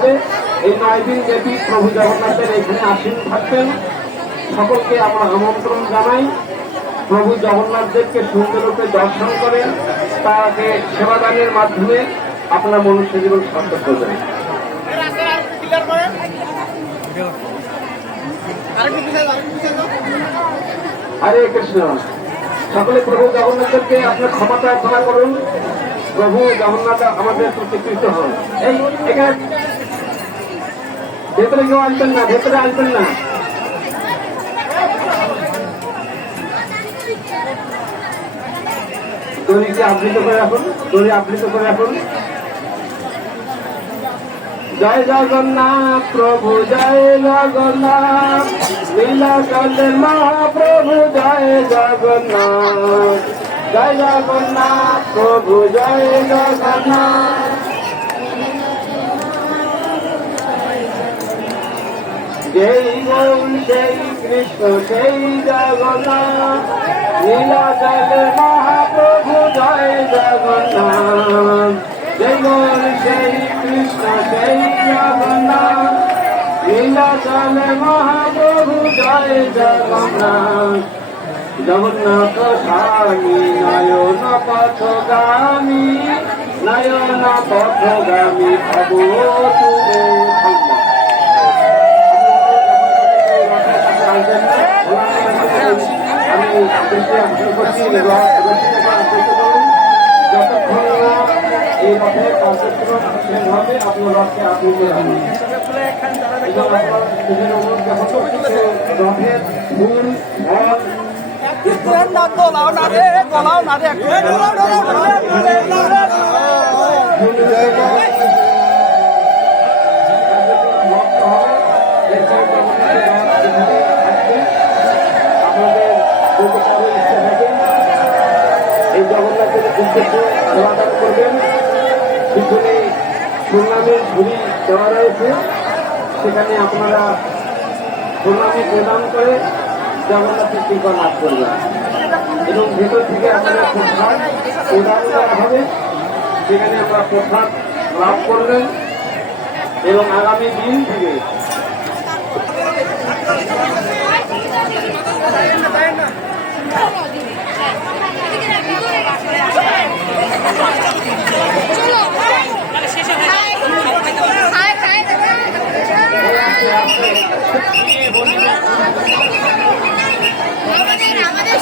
হবে। এই 9 দিন ব্যাপী প্রভু জগন্নাথের এখানে আসীন থাকবেন। সকলকে আমরা আমন্ত্রণ জানাই। প্রভু জগন্নাথদেরকে সুন্দররূপে দর্শন করেন, তাকে সেবাদানের মাধ্যমে আপনার মনুষ্য জীবন সার্থক করবেন। হরে কৃষ্ণ। সকলে প্রভু জগন্নাথদেরকে আপনার ক্ষমা প্রার্থনা করুন। প্রভু জগন্নাথ আমাদের প্রতিকৃত হন। এই এখানে ভেতরে কেউ আসবেন না, ভেতরে আসবেন না। দড়িকে আবৃত করে রাখুন, দড়ি আবৃত করে রাখুন। জয় জগন্নাথ প্রভু, জয় জগন্নাথ লীলাচন্দ্রের মহাপ্রভু, জয় জগন্নাথ, জয় জগন্নাথ প্রভু, জয় জগন্নাথ। যেই গৌর সেই কৃষ্ণ সেই জগন্নাথ লীলাচন্দ্রের মহাপ্রভু, জয় জগন্নাথ। জয় গৌর সেই কৃষ্ণ সেই জগন্নাথ লীলাচন্দ্রের মহাপ্রভু, জয় জগন্নাথ। জগন্নাথ স্বামী নয়ন পথগামী, নয়ন পথগামী ভব তুমে। আমি যতক্ষণ না এই রথের কার্যক্রম শেষ হবে আপনার রথকে আপনি রথের ফুল এই জগন্নাথের উদ্দেশ্যে সমাধান করবেন। পিছনে প্রণামের ঝুড়ি দেওয়া রয়েছে, সেখানে আপনারা প্রণামী প্রদান করে জগন্নাথের কৃপা লাভ করবেন এবং ভেতর থেকে আপনারা প্রসাদ প্রদান করা হবে, সেখানে আমরা প্রসাদ লাভ করবেন এবং আগামী দিন থেকে আমাদের